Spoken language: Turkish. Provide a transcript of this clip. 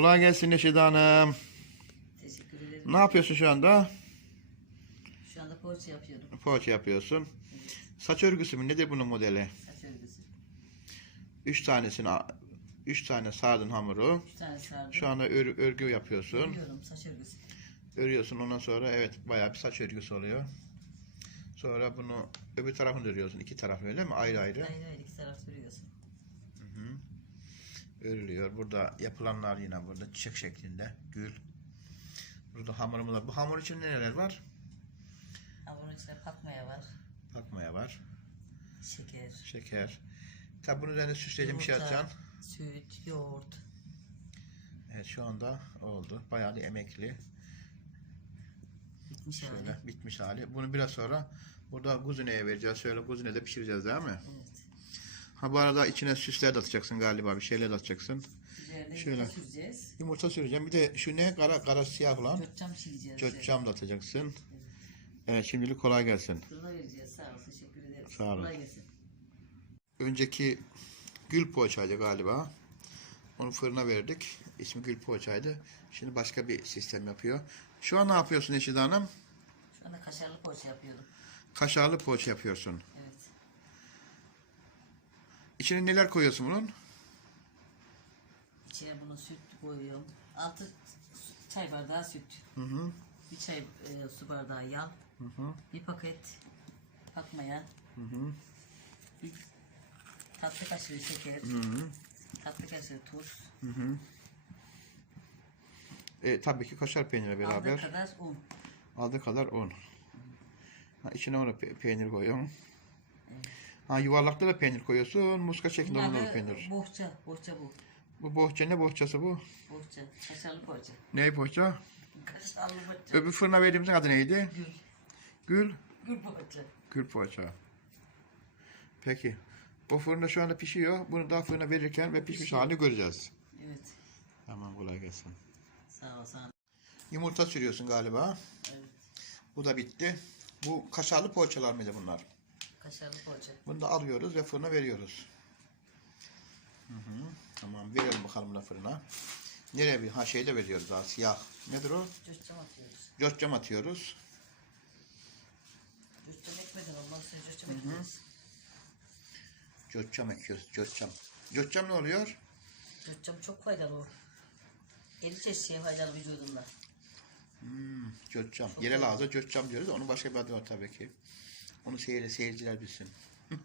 Kolay gelsin Neşide Hanım. Teşekkür ederim. Ne yapıyorsun şu anda? Şu anda poğaça yapıyorum. Poğaça yapıyorsun. Saç örgüsü mü? Nedir bunun modeli? Saç örgüsü. Üç tanesini, üç tane sardın hamuru. Üç tane sardım. Şu anda ör- örgü yapıyorsun. Biliyorum saç örgüsü. Örüyorsun ondan sonra evet bayağı bir saç örgüsü oluyor. Sonra bunu öbür tarafını örüyorsun. iki taraf öyle mi? Ayrı ayrı. Ayrı ayrı iki taraf örüyorsun. Örülüyor. Burada yapılanlar yine burada çiçek şeklinde. Gül. Burada hamurumuz var. Bu hamur için neler var? Hamurun içine patmaya var. Bakmaya var. Şeker. Şeker. Tabi bunun üzerine süsleyici bir şey atacaksın. Süt, yoğurt. Evet şu anda oldu. Bayağı da emekli. Bitmiş hali. Şöyle bitmiş hali. Bunu biraz sonra burada kuzineye vereceğiz. Şöyle kuzinede pişireceğiz değil mi? Evet. Ha bu arada içine süsler de atacaksın galiba. Bir şeyler de atacaksın. Üzerine Şöyle. yumurta süreceğiz. Yumurta süreceğim. Bir de şu ne? Kara, kara siyah lan. Götçam çileceğiz. Götçam da atacaksın. Evet şimdilik kolay gelsin. Fırına vereceğiz. Sağ ol. Teşekkür ederiz. Sağ olun. Kolay gelsin. Önceki gül poğaçaydı galiba. Onu fırına verdik. İsmi gül poğaçaydı. Şimdi başka bir sistem yapıyor. Şu an ne yapıyorsun Eşide Hanım? Şu anda kaşarlı poğaça yapıyorum. Kaşarlı poğaça yapıyorsun. Evet. İçine neler koyuyorsun bunun? İçine bunu süt koyuyorum. Altı çay bardağı süt. Hı hı. Bir çay e, su bardağı yağ. Hı hı. Bir paket patmayan. Hı hı. Bir tatlı kaşığı şeker. Hı hı. Tatlı kaşığı tuz. Hı hı. E, tabii ki kaşar peyniri Aldığı beraber. kadar un. Aldığı kadar un. Ha, içine onu pe- peynir koyuyorum. Ha yuvarlakta da peynir koyuyorsun. Muska şeklinde onda da Bunlar peynir. bohça. Bohça bu. Bu bohça ne bohçası bu? Bohça. Kaşarlı poğaça. Ne bohça? Kaşarlı poğaça. Öbür fırına verdiğimizin adı neydi? Gül. Gül. Gül poğaça. Gül poğaça. Peki. O fırında şu anda pişiyor. Bunu daha fırına verirken ve pişmiş Pişiyor. halini göreceğiz. Evet. Tamam kolay gelsin. Sağ ol sana. Yumurta sürüyorsun galiba. Evet. Bu da bitti. Bu kaşarlı poğaçalar mıydı bunlar? Kaşarlı poğaça. Bunu da alıyoruz ve fırına veriyoruz. Hı hı. Tamam verelim bakalım da fırına. Nereye bir ha şeyde veriyoruz daha siyah. Nedir o? Coşcam atıyoruz. Coşcam atıyoruz. Coşcam ekmeden olmaz. Sonra coşcam ekmez. Coşcam ekiyoruz. Coşcam. Coşcam ne oluyor? Coşcam çok faydalı o. Eriçe şeye faydalı vücudunda. Hmm, Yerel iyi. ağza coşcam diyoruz. Onun başka bir adı var tabii ki. Onu seyir, seyirciler bilsin.